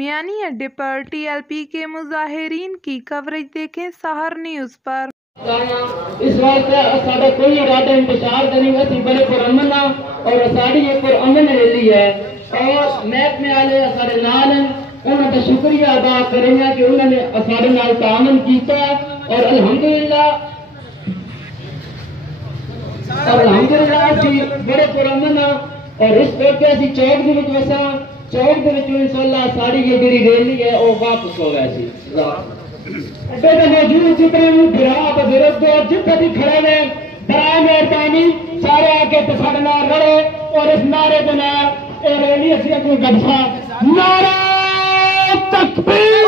میانی اڈے پر TLP کے مظاہرین کی کوریج دیکھیں سحر نیوز پر۔ اس واسطے ساڈا کوئی ارادہ انتشار کا نہیں، اسی بڑے پرامن اور ساری یہ پرامن ریلی ہے اور محکمے والے سارے نال ہیں، انہوں کا شکریہ ادا کریں گے کہ انہوں نے سارے نال تعاون کیتا اور الحمدللہ اسی بڑے پرامن اور اس طرح اسی چوک دے وچ وسا چوک دے وچ انشاءاللہ ساری یہ جڑی ریلی ہے وہ واپس ہو گئی سی۔ اڈے کے موجود جتنے بھی برا بزرگ جتنے بھی کھڑے نے برائے مہربانی سارے آ کے سارے نال رڑے اور اس نعرے کے نال یہ ریلی اسی اپنی گڈسا نعرہ تکبیر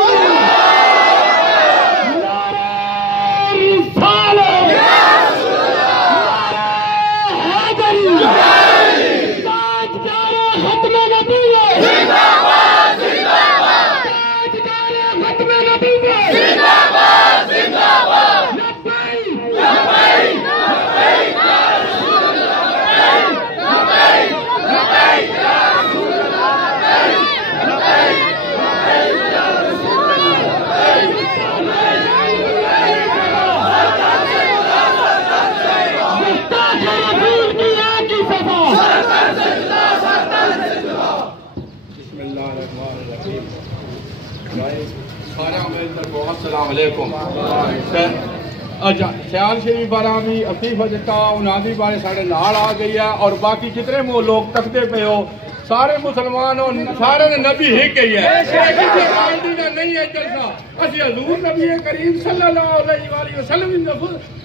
نعرہ رسالت نعرہ حیدری تاجدار ختم نبوت زندہ باد زندہ باد تاجدار ختم نبوت زندہ باد زندہ باد لبیک لبیک لبیک یا رسول اللہ لبیک لبیک یا رسول اللہ لبیک لبیک یا رسول السلام علیکم۔ سیال شریف بارہ بھی عطیفہ جتا انہاں دی بارے سارے نال آ گئی ہے اور باقی جتنے وہ لوگ تکتے پہ ہو سارے مسلمان ہو سارے نبی ایک ہی ہے، کسی قائدی کا نہیں ہے جلسہ۔ اسی حضور نبی کریم صلی اللہ علیہ وآلہ وسلم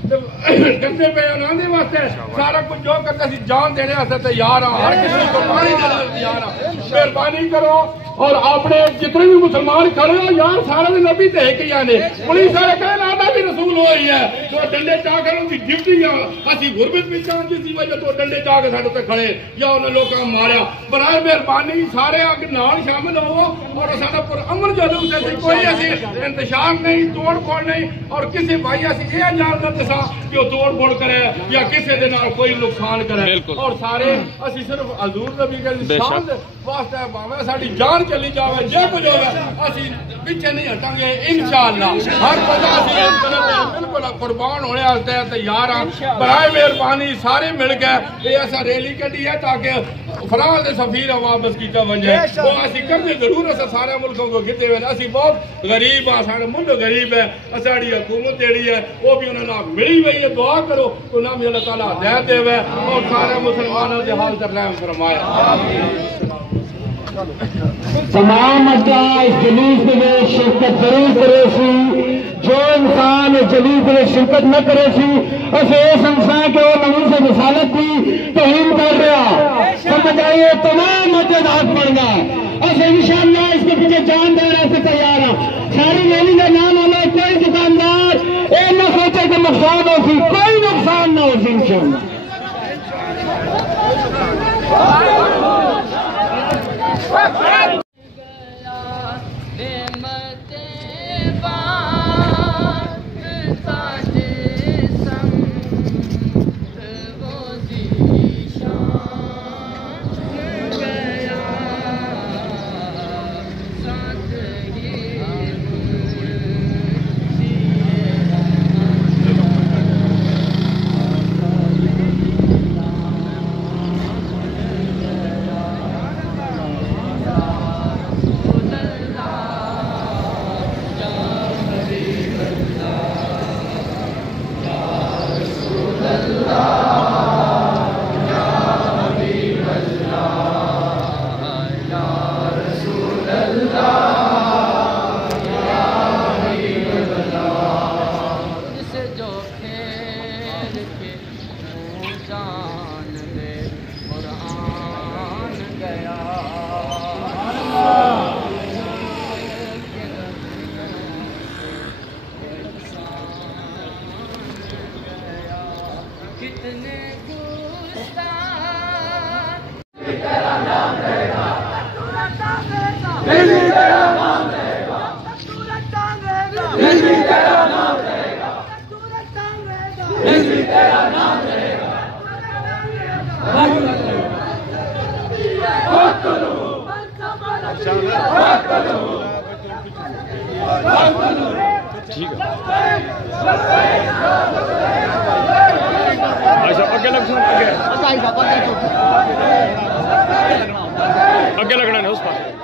جلسے پہ انہاں دے واسطے سارا کچھ جو کرتے اسی جان دینے واسطے تیار ہاں، ہر کسی کو پانی دینے تیار ہاں۔ مہربانی کرو اور اپنے جتنے بھی مسلمان کھڑے ہو یار سارے نبی تے ایک ہی آنے پولیس والے کہنے آدھا بھی رسول ہوئی ہے تو ڈنڈے چاہ کر ان کی ڈیوٹی ہے، اسی غربت میں چاہ جسی وجہ تو ڈنڈے چاہ کے ساڈے تے کھڑے یا انہوں لوگوں ماریا۔ برائے مہربانی سارے آگے نال شامل ہو اور ساڈا پرامن جلوس ہے، کوئی ایسی انتشار نہیں توڑ پھوڑ نہیں اور کسی بھائی ایسی یہ اجازت نہ دسا کہ وہ توڑ پھوڑ کرے یا کسی دے نال کوئی نقصان کرے اور سارے اسی صرف حضور نبی کے شان واسطے باویں ساڈی جان چلی جاوے جے کچھ ہوے اسی پیچھے نہیں ہٹاں گے انشاءاللہ۔ ہر بندہ اسی اس طرح بالکل قربان ہونے واسطے تیار ہاں۔ برائے مہربانی سارے مل کے یہ ایسا ریلی کڈی ہے تاکہ فرانس دے سفیر واپس کیتا ونجے وہ اسی کرنے ضرور ہے سارے ملکوں کو کیتے ہوئے اسی بہت غریب ہاں، سارے ملک غریب ہے، ساڈی حکومت جیڑی ہے وہ بھی انہاں نال ملی ہوئی ہے، دعا کرو تو نام اللہ تعالیٰ ہدایت دے اور سارے مسلمانوں دے حال تے رحم فرمائے۔ تمام اس جلوس میں شرکت ضرور کرے سی، جو انسان جلوس میں شرکت نہ کرے سی اسے اس انسان کے وہ نمون سے رسالت کی توہین کر رہا سمجھ آئیے تمام مسجد ہاتھ پڑ گا اسے انشاءاللہ اس کے پیچھے جان دینا سے تیار ہوں۔ ساری ریلی کا نام ہونا کوئی دکاندار یہ نہ سوچے کہ نقصان ہو سی، کوئی نقصان نہ ہو سی انشاءاللہ۔ Inshallah. ٹھیک ہے اچھا اگے لگ اگے لگنا ہے اس پاس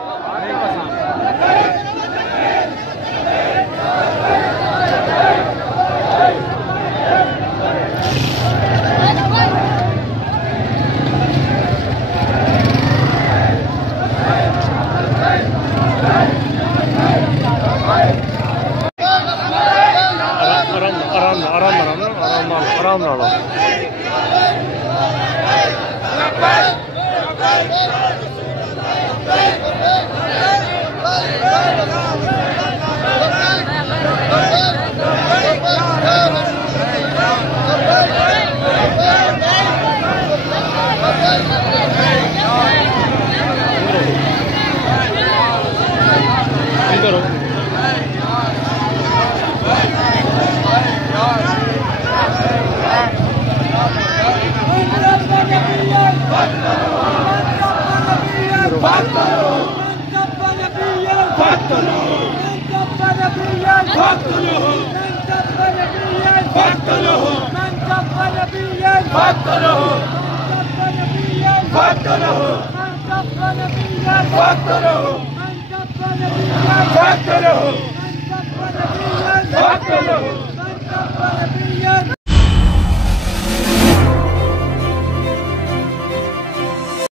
آرام نال